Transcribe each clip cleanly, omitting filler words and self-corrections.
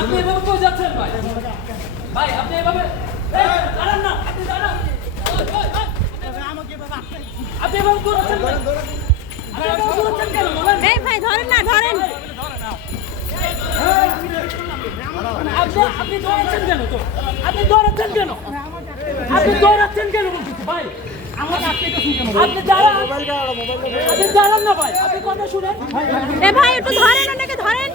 আপনি এভাবে কই যাচ্ছেন ভাই? ভাই আপনি এভাবে দাঁড়ান না, আপনি দাঁড়ান। আপনি এভাবে দৌড়াচ্ছেন কেন? আপনি এভাবে দৌড়াচ্ছেন কেন বলেন? এই ভাই ধরেন না, ধরেন। আপনি দৌড়াচ্ছেন কেন তো? আপনি দৌড়াচ্ছেন কেন? আপনি দৌড়াচ্ছেন কেন বলতেছি ভাই? আপনি দাঁড়ান, আপনি দাঁড়ান না ভাই, আপনি কথা শুনেন। এ ভাই একটু ধরেন, ওনাকে ধরেন।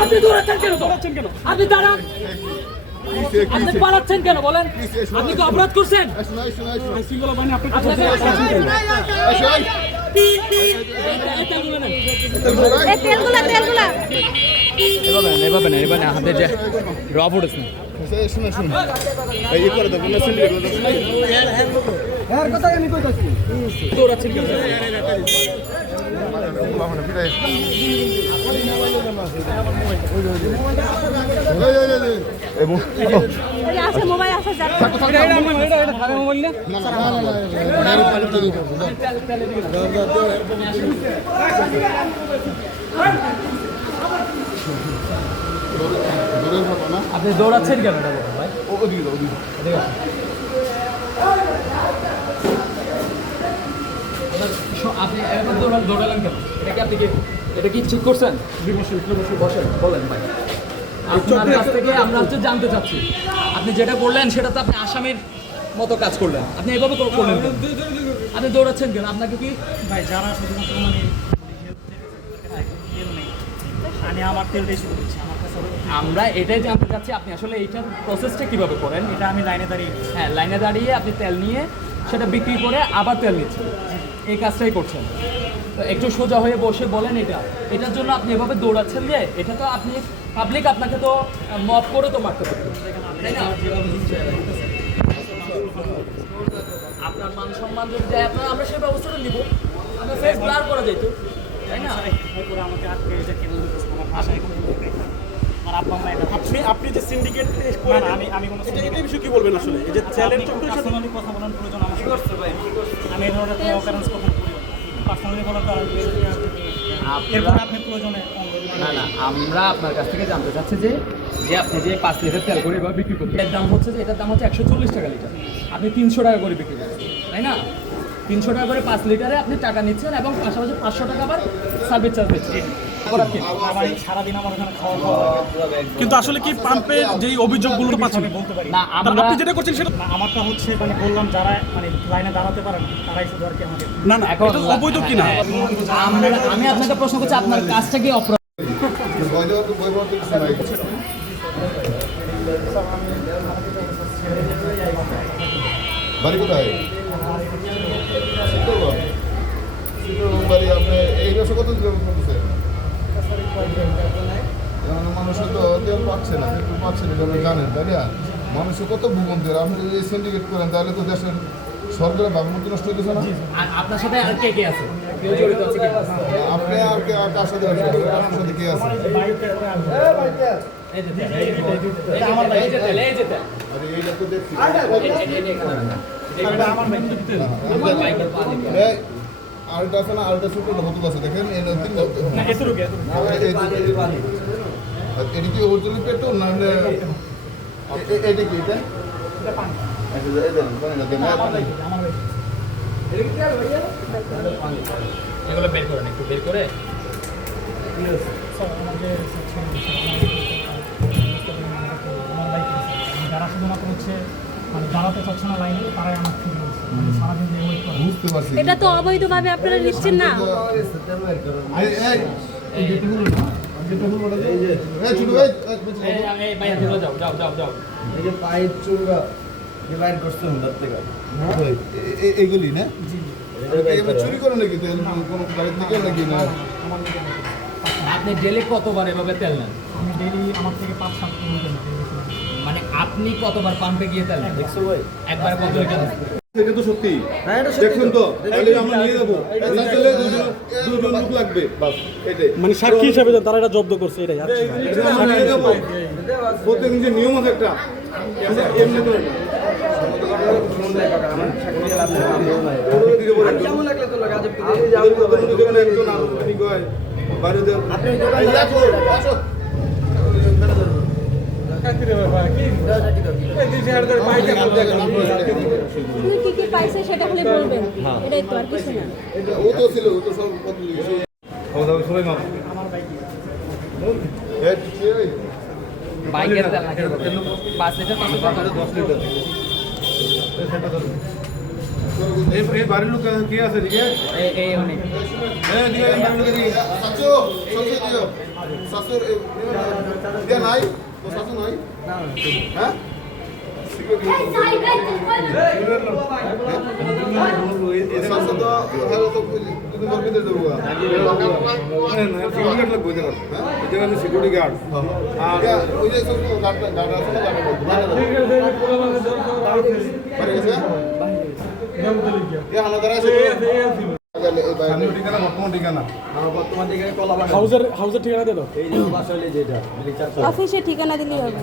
আপনি দৌড়াচ্ছেন কেন তো? আপনি দাঁড়ান, আপনি পালাচ্ছেন কেন বলেন? আপনি কি অপরাধ করছেন? এই তেলগুলা তেলগুলা এভাবে না হাতে যে ড্রপ উঠেছে দৌড়াচ্ছেন কেন? এবং এই যে আছে মোবাইল আছে যাচ্ছে। আপনি দৌড়াচ্ছেন কেন এটা বলুন ভাই? আপনি এরকম দৌড়ালেন কেন? এটা কি ঠিক করছেন? বসেন, বলেন ভাই। আপনার কাছ থেকে আমরা জানতে চাচ্ছি, আপনি যেটা করলেন সেটা তো আপনি আসামির মতো কাজ করলেন। আপনি এভাবে করলেন কেন? আপনি দৌড়াচ্ছেন কেন? আপনাকে কি ভাই যারা শুধুমাত্র আমি আমার তেলটাই শুরু করছি আমার কাছে আমরা এটাই জানতে চাচ্ছি, আপনি আসলে এইটার প্রসেসটা কিভাবে করেন? এটা আমি লাইনে দাঁড়িয়ে হ্যাঁ, লাইনে দাঁড়িয়ে আপনি তেল নিয়ে সেটা বিক্রি করে আবার তেল নিচ্ছেন, এই কাজটাই করছেন। তো একটু সোজা হয়ে বসে বলেন এটার জন্য আপনি এভাবে দৌড়াচ্ছেন যে এটা তো আপনি পাবলিক আপনাকে তো মফ করে তো মারতে পারবে, তাই না? আপনার মান সম্মান যদি যায় আপনার আমরা সেই ব্যবস্থাটা নিব, আপনার ফেস ব্লার করা যেত, তাই না? করে আমাকে আজকে এটা কেন আমার ভাষায় কোনো আমার আব্বা মা এটা আপনি যে সিন্ডিকেট করেন আমি কোনো এটা বিষয়ে কি বলবেন আসলে এই যে চ্যালেঞ্জ পার্সোনালি কথা বলার প্রয়োজন আমার আমি এই ধরনের কোনো অকারেন্স কখন করি পার্সোনালি বলার তো এরপর আপনি প্রয়োজনে না আমরা আপনার কাছ থেকে জানতে চাচ্ছি যে আপনি যে 5 লিটার তেল করে এবার বিক্রি করছেন, এর দাম হচ্ছে যে এটার দাম হচ্ছে 140 টাকা লিটার, আপনি 300 টাকা করে বিক্রি করছেন, তাই না? 300 টাকা করে 5 লিটারে আপনি টাকা নিচ্ছেন এবং পাশাপাশি 500 টাকা আবার সার্ভিস চার্জ দিচ্ছেন। সারাদিন আমার ওখানে খাওয়া কিন্তু আসলে কি পাম্পের যেই অভিযোগগুলো পাচ্ছেন বলতে পারি না আমরা আপনি যেটা করছেন সেটা আমারটা হচ্ছে মানে বললাম যারা মানে লাইনে দাঁড়াতে পারে না তারাই শুধু আর কি আমাকে না না এখন এটা তো অবৈধ কিনা আমি আপনাকে প্রশ্ন করছি আপনার কাজটা কি অপরাধ? বাড়ি কোথায়? বাড়ি আপনি এই বছর কত করতেছে? মানুষের তো তেল পাচ্ছে না, পেট্রোল পাচ্ছে না, এটা জানেন তাই না? মানুষের কত ভূগন্তের আপনি যদি সিন্ডিকেট করেন তাহলে তো দেশের সরকারের ভাবমূর্তি নষ্ট হইতেছে না? আর আপনার সাথে আর কে আছে? কেউ জড়িত আছে কি? আপনি আর কার সাথে আছেন? আপনার সাথে কে আছে? এই যে তেল, এই যে তেল, এই যে তেল, এই যে তেল। আরে এইটা তো দেখছি। আপনার বাইকের পানি। আরেকটা আছে না, আরেকটা ছোট বোতল আছে দেখেন, এই তিন এটা কি অরিজিনাল পেট্রোল না এটা কি এটা? এগুলো বের করেন, একটু বের করে। যারা শুধুমাত্র হচ্ছে মানে দাঁড়াতে চাচ্ছে না লাইনে তারাই আমার থেকে মানে সারাদিন যে ওয়েট করে বুঝতে পারছি। এটা তো অবৈধভাবে আপনারা নিচ্ছেন না। এই ভাই চলে যাও যাও যাও যাও। এই যে পাইপ চুঙ্গা ডিভাইড করছে হুন্ডার থেকে এইগুলি না চুরি করে নাকি তেল কোনো গাড়ি থেকে নাকি না? আপনি ডেলি কতবার এভাবে তেল নেন? আমি ডেইলি আমার থেকে 5-7 কিলোমিটার মানে আপনি কতবার পাম্পে গিয়ে তেল নেন? দেখছো ভাই একবার কত লিটার? এটা তো সত্যি দেখুন তো, তাহলে আমরা নিয়ে যাবো, দুজন লোক লাগবে বাস এটাই। মানে সাক্ষী হিসাবে তারা এটা জব্দ করছে এটাই আচ্ছা এটা আমরা নিয়ে যাবো, প্রত্যেক যে নিয়ম আছে একটা এমনি তো তুমি কি কি পাইছে সেটা খালি বলবেন এটাই তো আর কিছু না ও তো ছিল, ও তো সব কত লিখেছে। এই, এই, বাইকের তেল নাকি 5 লিটার 5 লিটার এই বাড়ির লোক কে আছে দিকে এই অনেক হ্যাঁ দিকে বাড়ির লোক দিকে সাচু, সবজি দিও। সাচুর দিয়া নাই? তো সাচু নাই? হ্যাঁ? সাচু তো হ্যালো তো দুদিন পর ভিতরে দেবো গা। সিকিউরিটি গার্ড লাগবে দেখো হ্যাঁ এটা হচ্ছে সিকিউরিটি গার্ড আর ওই যে সব গাড়ি আছে না গাড়ি বলতো। পারে গেছে? ইয়া হানাদার আছে। গেলে এই বাইরে ঠিকানা বর্তমান ঠিকানা হাউজের ঠিকানা দিয়ে দাও। অফিসে ঠিকানা দিলেই হবে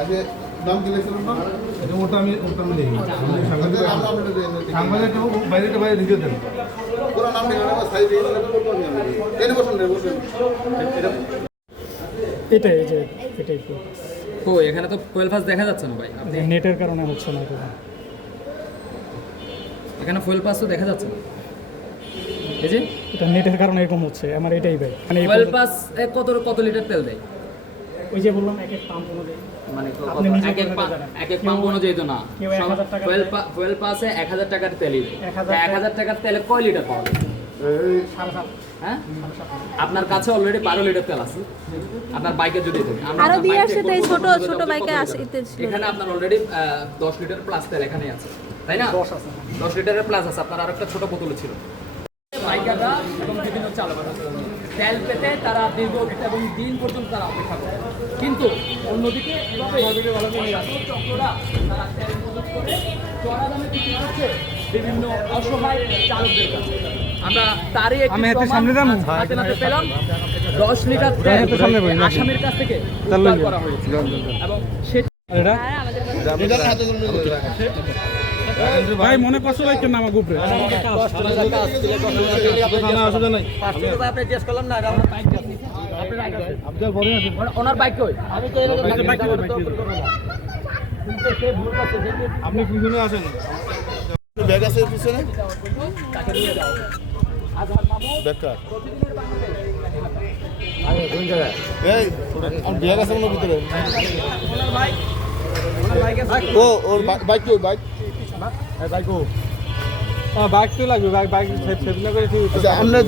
আজকে নাম দিলেছিলাম না? এটা ওটা আমি দেখি আমাদের আমরা আপনাদের সাংবাদিক বাইরে বাইরে দিকে দেন পুরো নাম ঠিকানা বা সাইজ এই তো বলবো আমি। কেন বসুন রে বসুন। এটাই এই যে এটাই তো ও এখানে তো ফুয়েল পাস দেখা যাচ্ছে না ভাই আপনি নেটের কারণে হচ্ছে না এটা। এখানে ফুয়েল পাস তো দেখা যাচ্ছে না এই যে এটা নেটের কারণে এরকম হচ্ছে আমার এটাই ভাই মানে এই ফুয়েল পাস কত লিটার তেল দেয় ওই যে বললাম এক এক পাম্প অনুযায়ী মানে আপনি নিজে এক এক করে জানেন। এক এক পাম্প অনুযায়ী তো না কেউ 1000 টাকা ফুয়েল পাসে 1000 টাকার তেলই দেয় 1000 1000 টাকার তেলে কয় লিটার পাওয়া যায় হ্যাঁ আপনার কাছে অলরেডি 12 লিটার তেল আছে আপনার বাইকে যদি দেন আরো দিয়ে আসছে তো এই ছোট ছোট বাইকে আসতে এখানে আপনার অলরেডি 10 লিটার প্লাস তেল এখানেই আছে তাই না 10 লিটারের প্লাস আছে আপনার আরেকটা ছোট বোতল ছিল বাইকাররা এবং বিভিন্ন চালকরা তেল পেতে তারা দীর্ঘ এবং দিন পর্যন্ত তারা অপেক্ষা করে কিন্তু অন্যদিকে এভাবে চক্ররা তারা তেল মজুত করে চড়া দামে বিক্রি করছে বিভিন্ন অসহায় চালকদের কাছে আমরা তারই একটি প্রমাণ হাতে নাতে পেলাম 10 লিটার তেল আসামির কাছ থেকে উদ্ধার করা হয়েছে এবং সেটা এটা ভাই মনে কষ্ট লাগছে না আমার গ্রুপে অসুবিধা নাই ওনার বাইক কই আপনি পিছনে আসেন ব্যাগ আছে পিছনে? বেকার। এই আর ব্যাগ আছে ওর ভিতরে। ও ওর বাইক কই বাইক? বাইক তো লাগবে বাইক সেভ না করে ঠিক আচ্ছা আমরা